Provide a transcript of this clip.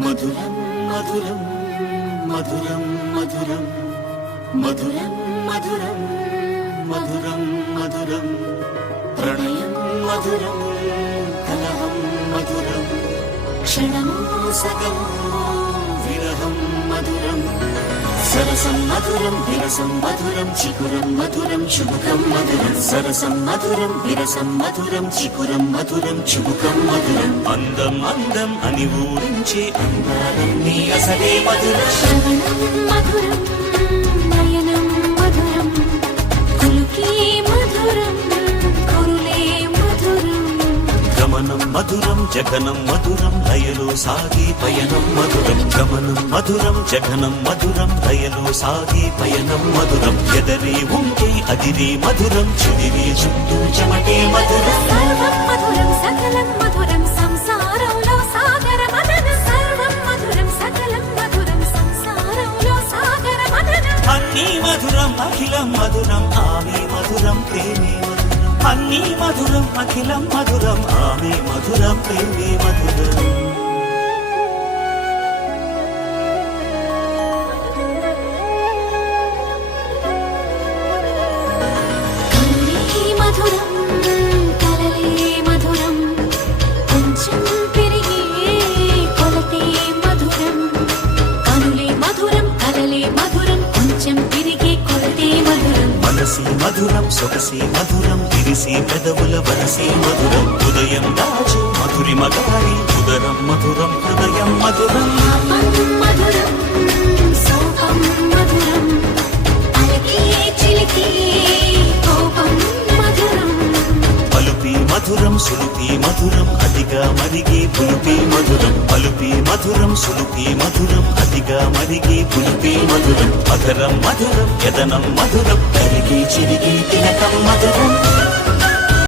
మధురం మధురం మధురం మధురం మధురం మధురం మధురం మధురం ప్రణయం మధురం కలహం మధురం క్షణము సగము విరహం మధురం సరసం మధురం విరసం మధురం చికురం మధురం చుబుకం మధురం సరసం మధురం విరసం మధురం చికురం మధురం చుబుకం మధురం అందం అందం అని ఊరించే అందాలన్నీ అసలే మధురం శ్రవణం మధురం నయనం మధురం కులుకే మధురం కురులే మధురం గమనం మధురం జగనం మధురం లయలో సాగే పయనం మధురం గమనం మధురం జగనం మధురం లయలో సాగే పయనం మధురం ఎదరే ఉంటే అదిరే మధురం చెదిరే చుట్టూ చెమటే మధురం సర్వం మధురం సకలం మధురం సంసారంలో సాగర మదన సర్వం మధురం సకలం మధురం సంసారంలో సాగర మదన అన్నీ మధురం అఖిలం మధురం ఆమె మధురం ప్రేమే మధురం అన్నీ మధురం అఖిలం మధురం ఆమె మధురం ప్రేమే మధురం కనులే మధురం కలలే మధురం కొంచెం పెరిగే కొలతే మధురం కనులే మధురం కలలే మధురం కొంచెం పెరిగే కొలతే మధురం మనసి మధురం సొగసి మధురం విరిసి పెదవుల వరసి మధురం హృదయం దాచు మధురి మగారి ఉదరం మధురం హృదయం మధురం పాపం మధురం సోపం మధురం అలకే చిలికే కోపం మధురం పలుపి మధురం సులుపి మధురం అతిగా మరిగే పులుపి మధురం పలుపి మధురం సులుపి మధురం అతిగా మరిగే పులుపి మధురం మధురం మధురం యదనం మధురం కరిగి చిరిగి తినకం మధురం